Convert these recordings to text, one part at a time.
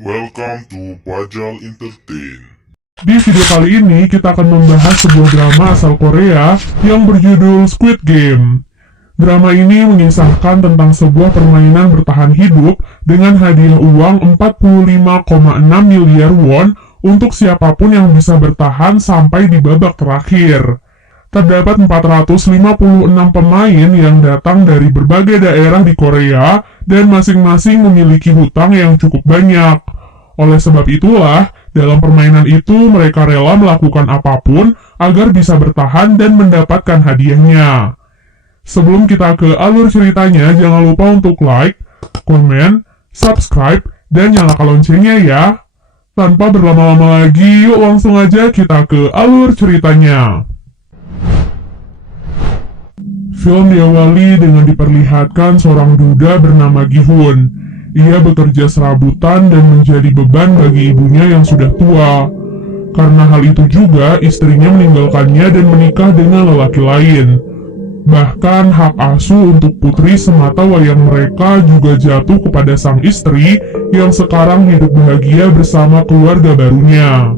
Welcome to Pajal Entertain. Di video kali ini kita akan membahas sebuah drama asal Korea yang berjudul Squid Game. Drama ini mengisahkan tentang sebuah permainan bertahan hidup dengan hadiah uang 45,6 miliar won untuk siapapun yang bisa bertahan sampai di babak terakhir. Terdapat 456 pemain yang datang dari berbagai daerah di Korea dan masing-masing memiliki hutang yang cukup banyak. Oleh sebab itulah, dalam permainan itu mereka rela melakukan apapun agar bisa bertahan dan mendapatkan hadiahnya. Sebelum kita ke alur ceritanya, jangan lupa untuk like, komen, subscribe, dan nyalakan loncengnya ya. Tanpa berlama-lama lagi, yuk langsung aja kita ke alur ceritanya. Film diawali dengan diperlihatkan seorang duda bernama Gi-hun. Ia bekerja serabutan dan menjadi beban bagi ibunya yang sudah tua. Karena hal itu juga, istrinya meninggalkannya dan menikah dengan lelaki lain. Bahkan hak asuh untuk putri semata wayang mereka juga jatuh kepada sang istri yang sekarang hidup bahagia bersama keluarga barunya.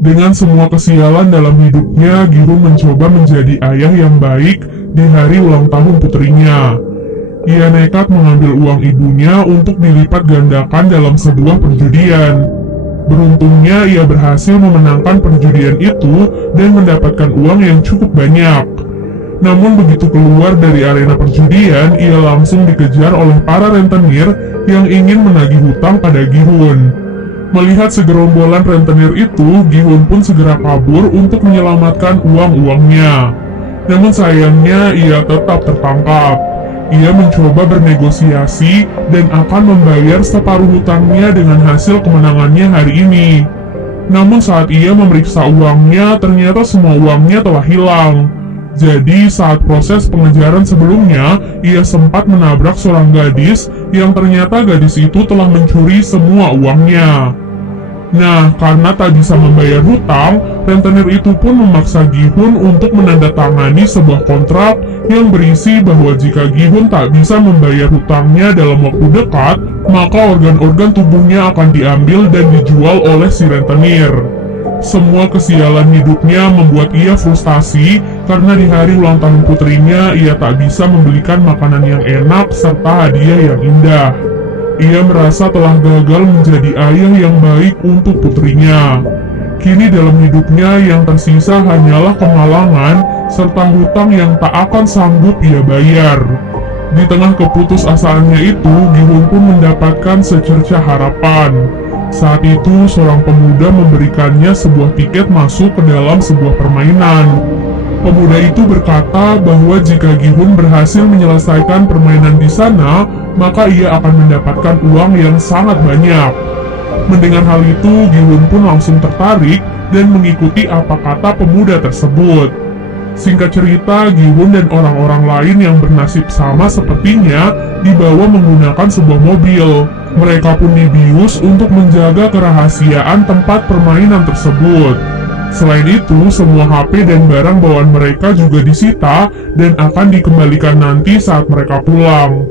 Dengan semua kesialan dalam hidupnya, Gi-hun mencoba menjadi ayah yang baik di hari ulang tahun putrinya. Ia nekat mengambil uang ibunya untuk dilipat gandakan dalam sebuah perjudian. Beruntungnya ia berhasil memenangkan perjudian itu dan mendapatkan uang yang cukup banyak. Namun begitu keluar dari arena perjudian, ia langsung dikejar oleh para rentenir yang ingin menagih hutang pada Gi-hun. Melihat segerombolan rentenir itu, Gi-hun pun segera kabur untuk menyelamatkan uang-uangnya. Namun sayangnya ia tetap tertangkap. Ia mencoba bernegosiasi dan akan membayar separuh hutangnya dengan hasil kemenangannya hari ini. Namun saat ia memeriksa uangnya, ternyata semua uangnya telah hilang. Jadi saat proses pengejaran sebelumnya, ia sempat menabrak seorang gadis yang ternyata gadis itu telah mencuri semua uangnya. Nah, karena tak bisa membayar hutang, rentenir itu pun memaksa Gi-hun untuk menandatangani sebuah kontrak yang berisi bahwa jika Gi-hun tak bisa membayar hutangnya dalam waktu dekat, maka organ-organ tubuhnya akan diambil dan dijual oleh si rentenir. Semua kesialan hidupnya membuat ia frustasi karena di hari ulang tahun putrinya ia tak bisa membelikan makanan yang enak serta hadiah yang indah. Ia merasa telah gagal menjadi ayah yang baik untuk putrinya. Kini dalam hidupnya yang tersisa hanyalah kemalangan serta hutang yang tak akan sanggup ia bayar. Di tengah keputusasaannya itu, Gi-hun pun mendapatkan secerca harapan. Saat itu, seorang pemuda memberikannya sebuah tiket masuk ke dalam sebuah permainan. Pemuda itu berkata bahwa jika Gi-hun berhasil menyelesaikan permainan di sana, maka ia akan mendapatkan uang yang sangat banyak. Mendengar hal itu, Gi-hun pun langsung tertarik dan mengikuti apa kata pemuda tersebut. Singkat cerita, Gi-hun dan orang-orang lain yang bernasib sama sepertinya dibawa menggunakan sebuah mobil. Mereka pun dibius untuk menjaga kerahasiaan tempat permainan tersebut. Selain itu, semua HP dan barang bawaan mereka juga disita dan akan dikembalikan nanti saat mereka pulang.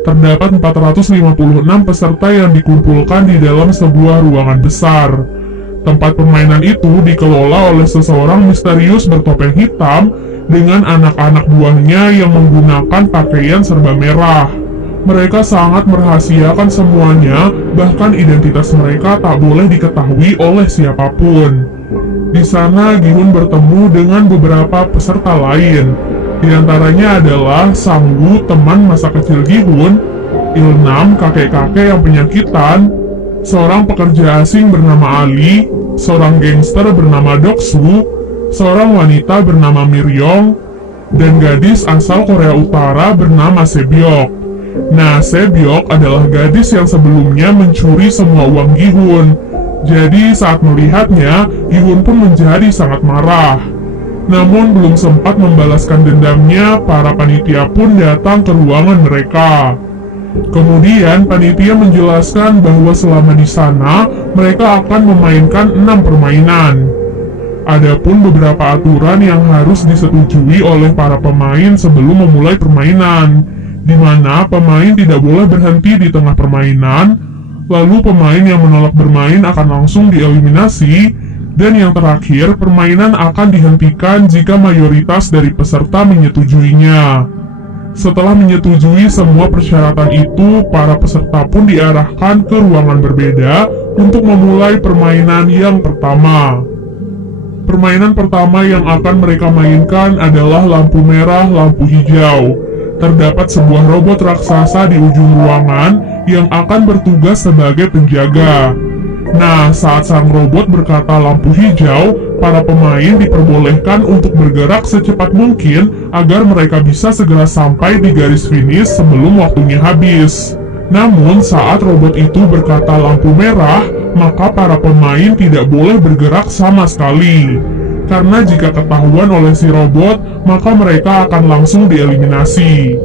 Terdapat 456 peserta yang dikumpulkan di dalam sebuah ruangan besar. Tempat permainan itu dikelola oleh seseorang misterius bertopeng hitam dengan anak-anak buahnya yang menggunakan pakaian serba merah. Mereka sangat merahasiakan semuanya, bahkan identitas mereka tak boleh diketahui oleh siapapun. Di sana, Gi-hun bertemu dengan beberapa peserta lain. Di antaranya adalah Sang-woo, teman masa kecil Gi-hun, Il-nam, kakek-kakek yang penyakitan, seorang pekerja asing bernama Ali, seorang gangster bernama Dok-soo, seorang wanita bernama Miryong, dan gadis asal Korea Utara bernama Sebyok. Nah, Sebyok adalah gadis yang sebelumnya mencuri semua uang Gi-hun. Jadi saat melihatnya, Gi-hun pun menjadi sangat marah. Namun belum sempat membalaskan dendamnya, para panitia pun datang ke ruangan mereka. Kemudian panitia menjelaskan bahwa selama di sana mereka akan memainkan 6 permainan. Adapun beberapa aturan yang harus disetujui oleh para pemain sebelum memulai permainan, di mana pemain tidak boleh berhenti di tengah permainan, lalu pemain yang menolak bermain akan langsung dieliminasi, dan yang terakhir, permainan akan dihentikan jika mayoritas dari peserta menyetujuinya. Setelah menyetujui semua persyaratan itu, para peserta pun diarahkan ke ruangan berbeda untuk memulai permainan yang pertama. Permainan pertama yang akan mereka mainkan adalah lampu merah, lampu hijau. Terdapat sebuah robot raksasa di ujung ruangan yang akan bertugas sebagai penjaga. Nah, saat sang robot berkata lampu hijau, para pemain diperbolehkan untuk bergerak secepat mungkin agar mereka bisa segera sampai di garis finish sebelum waktunya habis. Namun, saat robot itu berkata lampu merah, maka para pemain tidak boleh bergerak sama sekali. Karena jika ketahuan oleh si robot, maka mereka akan langsung dieliminasi.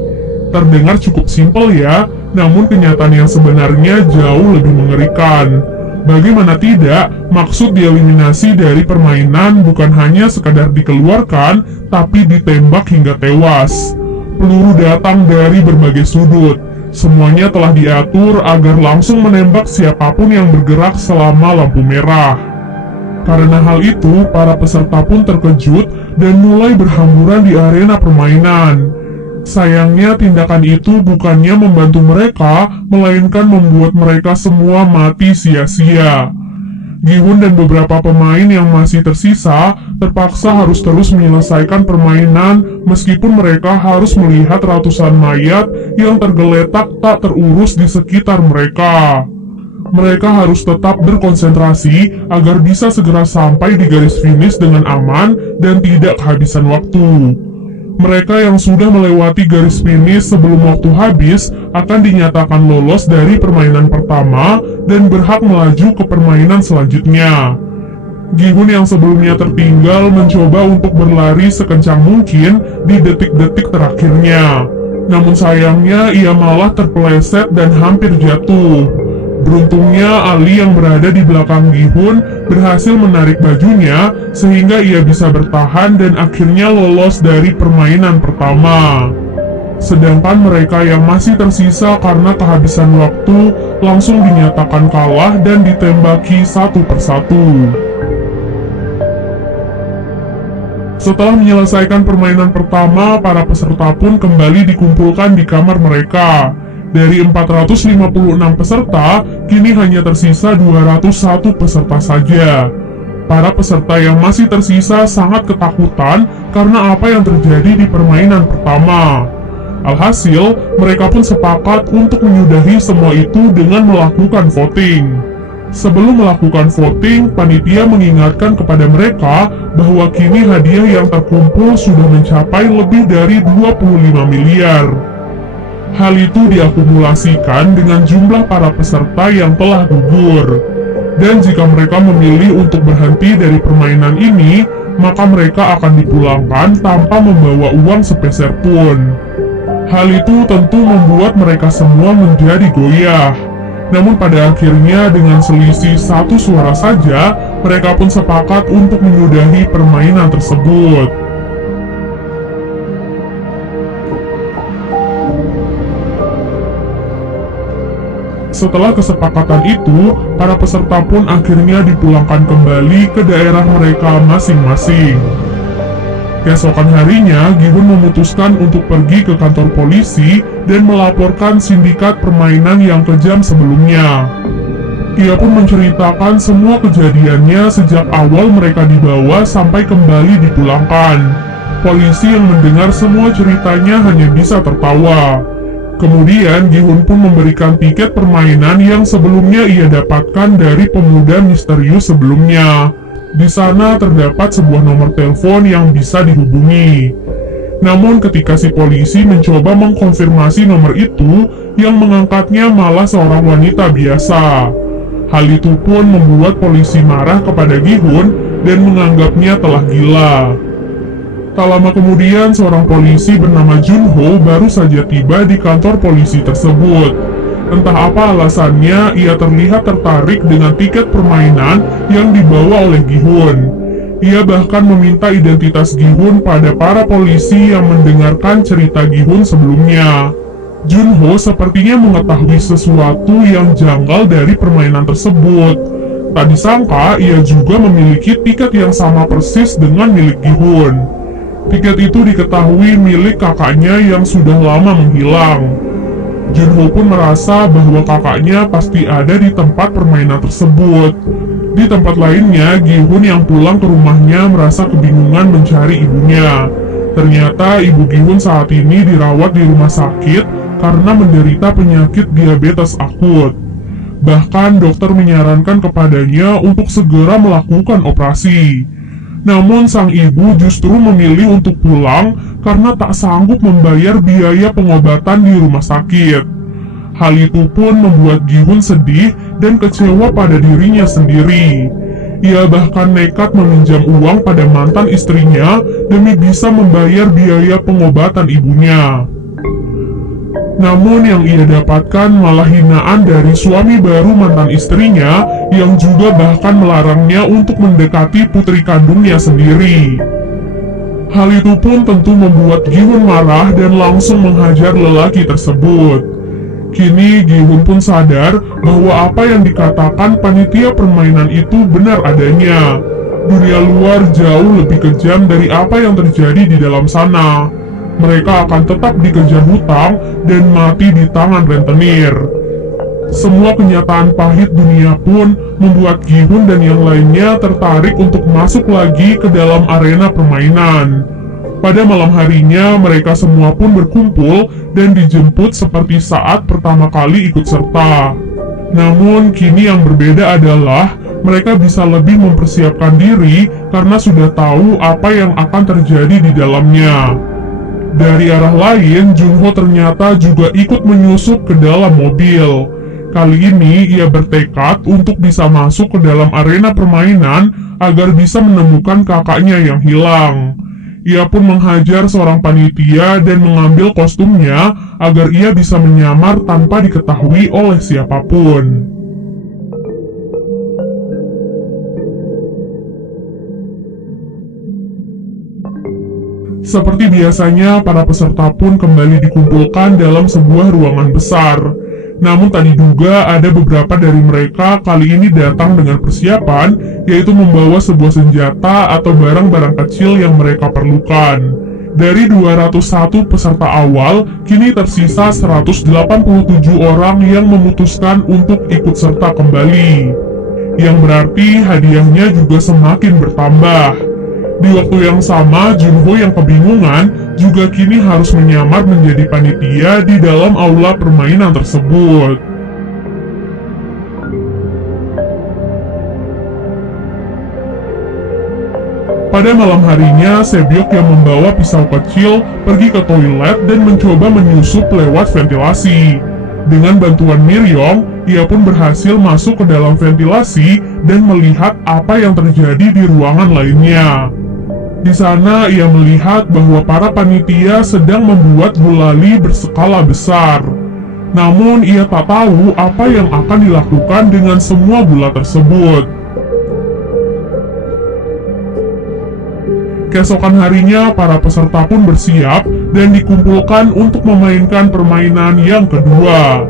Terdengar cukup simpel ya, namun kenyataan yang sebenarnya jauh lebih mengerikan. Bagaimana tidak, maksud dieliminasi dari permainan bukan hanya sekadar dikeluarkan, tapi ditembak hingga tewas. Peluru datang dari berbagai sudut. Semuanya telah diatur agar langsung menembak siapapun yang bergerak selama lampu merah. Karena hal itu, para peserta pun terkejut dan mulai berhamburan di arena permainan. Sayangnya tindakan itu bukannya membantu mereka, melainkan membuat mereka semua mati sia-sia. Gi-hun dan beberapa pemain yang masih tersisa terpaksa harus terus menyelesaikan permainan meskipun mereka harus melihat ratusan mayat yang tergeletak tak terurus di sekitar mereka. Mereka harus tetap berkonsentrasi agar bisa segera sampai di garis finish dengan aman dan tidak kehabisan waktu. Mereka yang sudah melewati garis finish sebelum waktu habis akan dinyatakan lolos dari permainan pertama dan berhak melaju ke permainan selanjutnya. Gi-hun yang sebelumnya tertinggal mencoba untuk berlari sekencang mungkin di detik-detik terakhirnya. Namun sayangnya ia malah terpeleset dan hampir jatuh. Beruntungnya Ali yang berada di belakang Gi-hun berhasil menarik bajunya sehingga ia bisa bertahan dan akhirnya lolos dari permainan pertama. Sedangkan mereka yang masih tersisa karena kehabisan waktu langsung dinyatakan kalah dan ditembaki satu persatu. Setelah menyelesaikan permainan pertama, para peserta pun kembali dikumpulkan di kamar mereka. Dari 456 peserta, kini hanya tersisa 201 peserta saja. Para peserta yang masih tersisa sangat ketakutan karena apa yang terjadi di permainan pertama. Alhasil, mereka pun sepakat untuk menyudahi semua itu dengan melakukan voting. Sebelum melakukan voting, panitia mengingatkan kepada mereka bahwa kini hadiah yang terkumpul sudah mencapai lebih dari 25 miliar. Hal itu diakumulasikan dengan jumlah para peserta yang telah gugur. Dan jika mereka memilih untuk berhenti dari permainan ini, maka mereka akan dipulangkan tanpa membawa uang sepeser pun. Hal itu tentu membuat mereka semua menjadi goyah. Namun pada akhirnya dengan selisih 1 suara saja, mereka pun sepakat untuk menyudahi permainan tersebut. Setelah kesepakatan itu, para peserta pun akhirnya dipulangkan kembali ke daerah mereka masing-masing. Keesokan harinya, Gi-hun memutuskan untuk pergi ke kantor polisi dan melaporkan sindikat permainan yang kejam sebelumnya. Ia pun menceritakan semua kejadiannya sejak awal mereka dibawa sampai kembali dipulangkan. Polisi yang mendengar semua ceritanya hanya bisa tertawa. Kemudian Gi-hun pun memberikan tiket permainan yang sebelumnya ia dapatkan dari pemuda misterius sebelumnya. Di sana terdapat sebuah nomor telepon yang bisa dihubungi. Namun ketika si polisi mencoba mengkonfirmasi nomor itu, yang mengangkatnya malah seorang wanita biasa. Hal itu pun membuat polisi marah kepada Gi-hun dan menganggapnya telah gila. Tak lama kemudian, seorang polisi bernama Junho baru saja tiba di kantor polisi tersebut. Entah apa alasannya, ia terlihat tertarik dengan tiket permainan yang dibawa oleh Gi-hun. Ia bahkan meminta identitas Gi-hun pada para polisi yang mendengarkan cerita Gi-hun sebelumnya. Junho sepertinya mengetahui sesuatu yang janggal dari permainan tersebut. Tak disangka, ia juga memiliki tiket yang sama persis dengan milik Gi-hun. Tiket itu diketahui milik kakaknya yang sudah lama menghilang. Junho pun merasa bahwa kakaknya pasti ada di tempat permainan tersebut. Di tempat lainnya, Gi-hun yang pulang ke rumahnya merasa kebingungan mencari ibunya. Ternyata ibu Gi-hun saat ini dirawat di rumah sakit karena menderita penyakit diabetes akut. Bahkan dokter menyarankan kepadanya untuk segera melakukan operasi. Namun sang ibu justru memilih untuk pulang karena tak sanggup membayar biaya pengobatan di rumah sakit. Hal itu pun membuat Gi-hun sedih dan kecewa pada dirinya sendiri. Ia bahkan nekat meminjam uang pada mantan istrinya demi bisa membayar biaya pengobatan ibunya. Namun yang ia dapatkan malah hinaan dari suami baru mantan istrinya yang juga bahkan melarangnya untuk mendekati putri kandungnya sendiri. Hal itu pun tentu membuat Gi-hun marah dan langsung menghajar lelaki tersebut. Kini Gi-hun pun sadar bahwa apa yang dikatakan panitia permainan itu benar adanya. Dunia luar jauh lebih kejam dari apa yang terjadi di dalam sana. Mereka akan tetap dikejar hutang dan mati di tangan rentenir. Semua kenyataan pahit dunia pun membuat Gi-hun dan yang lainnya tertarik untuk masuk lagi ke dalam arena permainan. Pada malam harinya, mereka semua pun berkumpul dan dijemput seperti saat pertama kali ikut serta. Namun, kini yang berbeda adalah mereka bisa lebih mempersiapkan diri karena sudah tahu apa yang akan terjadi di dalamnya. Dari arah lain, Junho ternyata juga ikut menyusup ke dalam mobil. Kali ini ia bertekad untuk bisa masuk ke dalam arena permainan agar bisa menemukan kakaknya yang hilang. Ia pun menghajar seorang panitia dan mengambil kostumnya agar ia bisa menyamar tanpa diketahui oleh siapapun. Seperti biasanya, para peserta pun kembali dikumpulkan dalam sebuah ruangan besar. Namun tak diduga ada beberapa dari mereka kali ini datang dengan persiapan, yaitu membawa sebuah senjata atau barang-barang kecil yang mereka perlukan. Dari 201 peserta awal, kini tersisa 187 orang yang memutuskan untuk ikut serta kembali. Yang berarti hadiahnya juga semakin bertambah. Di waktu yang sama, Junho yang kebingungan juga kini harus menyamar menjadi panitia di dalam aula permainan tersebut. Pada malam harinya, Sebyok yang membawa pisau kecil pergi ke toilet dan mencoba menyusup lewat ventilasi. Dengan bantuan Miryong, ia pun berhasil masuk ke dalam ventilasi dan melihat apa yang terjadi di ruangan lainnya. Di sana ia melihat bahwa para panitia sedang membuat gulali berskala besar. Namun ia tak tahu apa yang akan dilakukan dengan semua gula tersebut. Keesokan harinya, para peserta pun bersiap dan dikumpulkan untuk memainkan permainan yang kedua.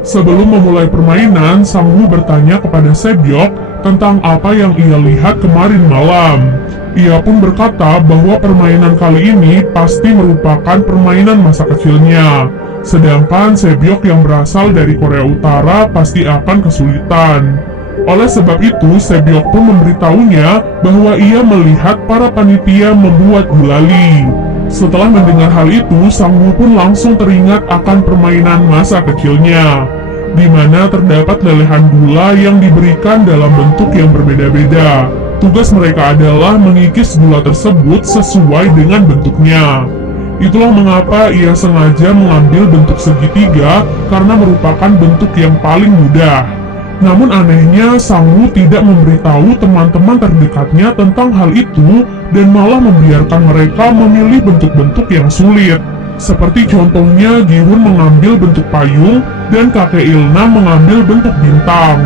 Sebelum memulai permainan, Sang Woo bertanya kepada Sebyok tentang apa yang ia lihat kemarin malam. Ia pun berkata bahwa permainan kali ini pasti merupakan permainan masa kecilnya. Sedangkan Sebyok yang berasal dari Korea Utara pasti akan kesulitan. Oleh sebab itu, Sebyok pun memberitahunya bahwa ia melihat para panitia membuat gulali. Setelah mendengar hal itu, Sang Woo pun langsung teringat akan permainan masa kecilnya, di mana terdapat lelehan gula yang diberikan dalam bentuk yang berbeda-beda. Tugas mereka adalah mengikis gula tersebut sesuai dengan bentuknya. Itulah mengapa ia sengaja mengambil bentuk segitiga karena merupakan bentuk yang paling mudah. Namun anehnya, Sang Wu tidak memberitahu teman-teman terdekatnya tentang hal itu dan malah membiarkan mereka memilih bentuk-bentuk yang sulit. Seperti contohnya Gi-hun mengambil bentuk payung dan kakek Ilnam mengambil bentuk bintang.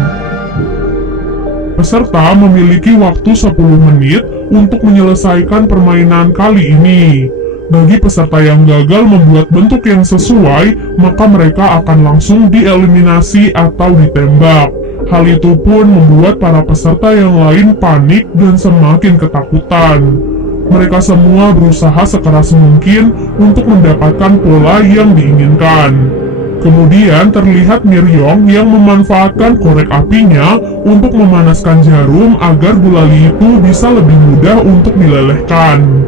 Peserta memiliki waktu 10 menit untuk menyelesaikan permainan kali ini. Bagi peserta yang gagal membuat bentuk yang sesuai, maka mereka akan langsung dieliminasi atau ditembak. Hal itu pun membuat para peserta yang lain panik dan semakin ketakutan. Mereka semua berusaha sekeras mungkin untuk mendapatkan pola yang diinginkan. Kemudian terlihat Miryong yang memanfaatkan korek apinya untuk memanaskan jarum agar gulali itu bisa lebih mudah untuk dilelehkan.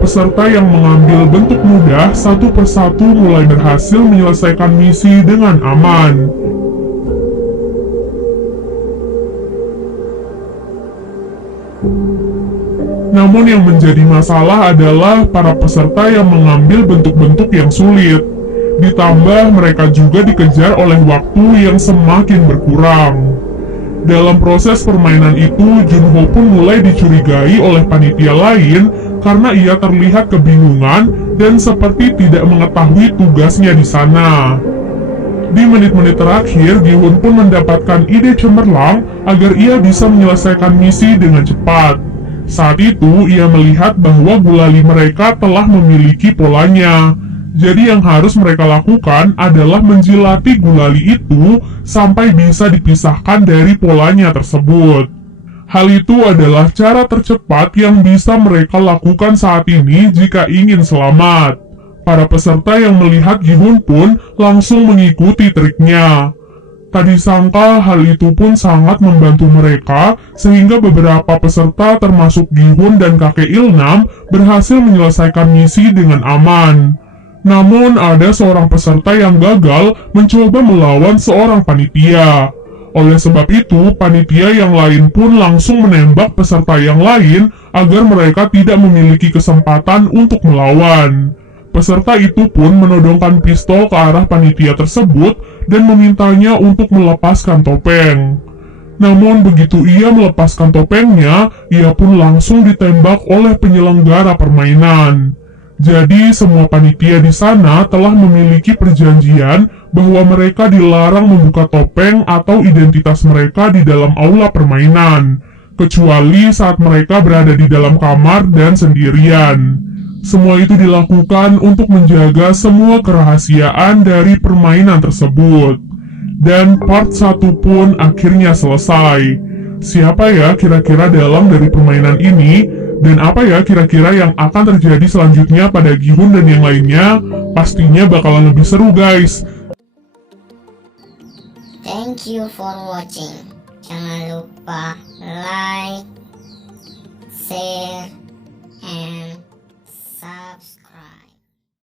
Peserta yang mengambil bentuk mudah satu persatu mulai berhasil menyelesaikan misi dengan aman. Namun yang menjadi masalah adalah para peserta yang mengambil bentuk-bentuk yang sulit. Ditambah mereka juga dikejar oleh waktu yang semakin berkurang. Dalam proses permainan itu, Junho pun mulai dicurigai oleh panitia lain karena ia terlihat kebingungan dan seperti tidak mengetahui tugasnya di sana. Di menit-menit terakhir, Gi-hun pun mendapatkan ide cemerlang agar ia bisa menyelesaikan misi dengan cepat. Saat itu, ia melihat bahwa gulali mereka telah memiliki polanya. Jadi yang harus mereka lakukan adalah menjilati gulali itu sampai bisa dipisahkan dari polanya tersebut. Hal itu adalah cara tercepat yang bisa mereka lakukan saat ini jika ingin selamat. Para peserta yang melihat Gi-hun pun langsung mengikuti triknya. Tadi sangka hal itu pun sangat membantu mereka sehingga beberapa peserta termasuk Gi-hun dan kakek Ilnam berhasil menyelesaikan misi dengan aman. Namun ada seorang peserta yang gagal mencoba melawan seorang panitia. Oleh sebab itu, panitia yang lain pun langsung menembak peserta yang lain agar mereka tidak memiliki kesempatan untuk melawan. Peserta itu pun menodongkan pistol ke arah panitia tersebut dan memintanya untuk melepaskan topeng. Namun begitu ia melepaskan topengnya, ia pun langsung ditembak oleh penyelenggara permainan. Jadi semua panitia di sana telah memiliki perjanjian bahwa mereka dilarang membuka topeng atau identitas mereka di dalam aula permainan, kecuali saat mereka berada di dalam kamar dan sendirian. Semua itu dilakukan untuk menjaga semua kerahasiaan dari permainan tersebut. Dan part 1 pun akhirnya selesai. Siapa ya kira-kira dalang dari permainan ini? Dan apa ya kira-kira yang akan terjadi selanjutnya pada Gi-hun dan yang lainnya? Pastinya bakalan lebih seru guys. Thank you for watching. Jangan lupa like, share,